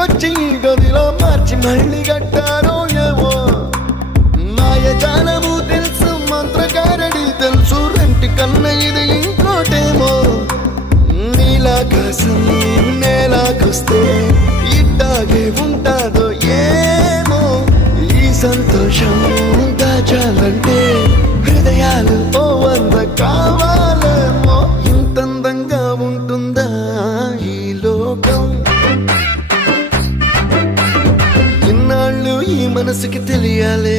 ఇంటికొచ్చి గదిలో మార్చి మళ్ళీ కట్టారో ఏమో మాయజాలము తెలుసు మంత్రకారడి తెలుసు రెంటి కన్న ఇది ఇంకోటేమో నీలాకాశం నేలాకొస్తే ఇట్టాగే ఉంటాదో ఏమో ఈ సంతోషం దాచాలంటే హృదయాలు ఓ వంద కావాలేమో ఇంతందంగా ఉంటుందా ఈ లోకం ఇన్నాళ్ళు ఈ మనసుకి తెలియాలే